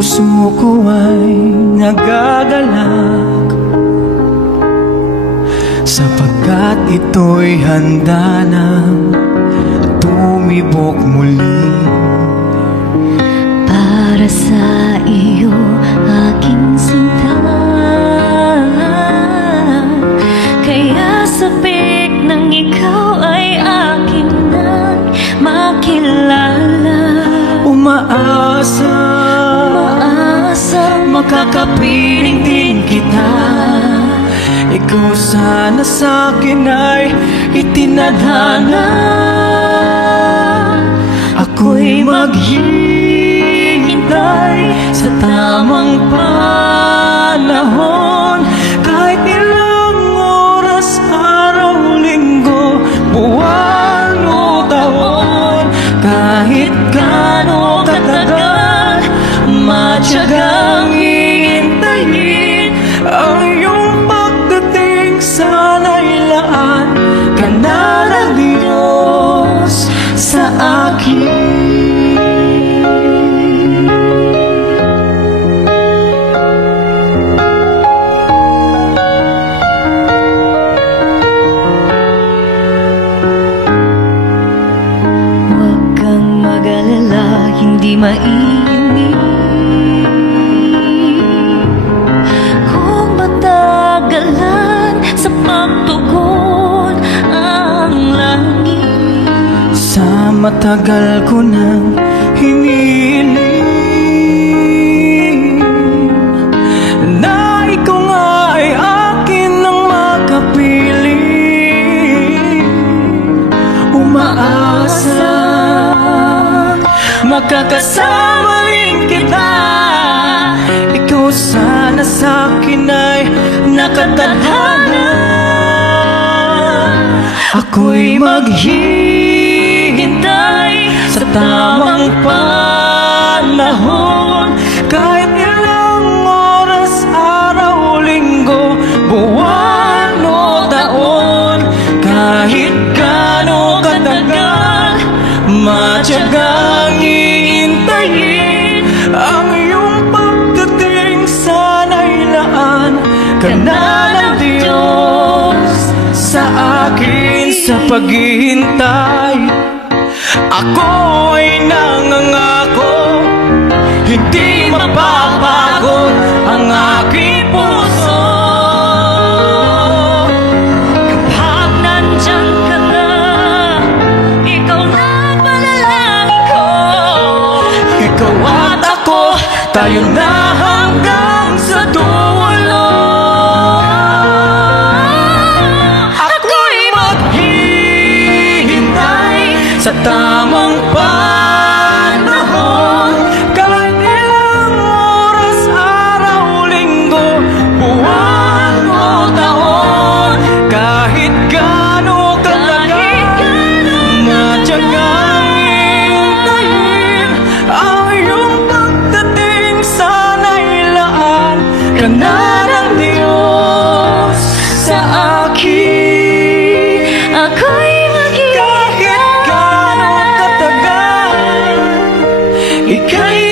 puso ko ay nagagalak, sapagkat ito'y handa nang tumibok muli. Para sa iyo, aking sinta, kaya sabik ng ikaw ay akin nang makilala. Umaasa, makakapiling din kita. Ikaw sana sa'kin ay itinadhana. Ako'y maghihintay sa tamang panahon, kahit ilang oras, araw, linggo, buwan o taon. Kahit gaano katagal, matyagang hihintayin ang iyong pagdating. Sana'y laan ka na ng Diyos sa akin. Huwag kang mag-alala, hindi mainip kung matagalan sa pagtugon ang langit. Sa matagal ko nang hinihiling na ikaw nga ay akin nang makapiling. Umaasa, makakasama rin kita. Ikaw sana sa'kin ay nakatadhana. Ako'y maghihintay sa tamang panahon, kahit ilang oras, araw, linggo, buwan o taon. Kahit gaano katagal, matyagang hihintayin ang iyong pagdating. Sana'y laan ka na ng Diyos sa akin. Sa paghihintay, ako ay nangangako, hindi mapapagod ang aking puso. Kapag nandyan ka na, ikaw na panalangin ko. Ikaw at ako, tayo na hanggang sa dulo. Ako'y maghihintay sa tamang panahon, kahit ilang oras, araw, linggo, buwan o taon. Kahit gaano katagal, matyagang hihintayin ang iyong pagdating. Sana'y laan ka na ng Diyos sa akin. Ako'y Kahit gaano katagal, ika'y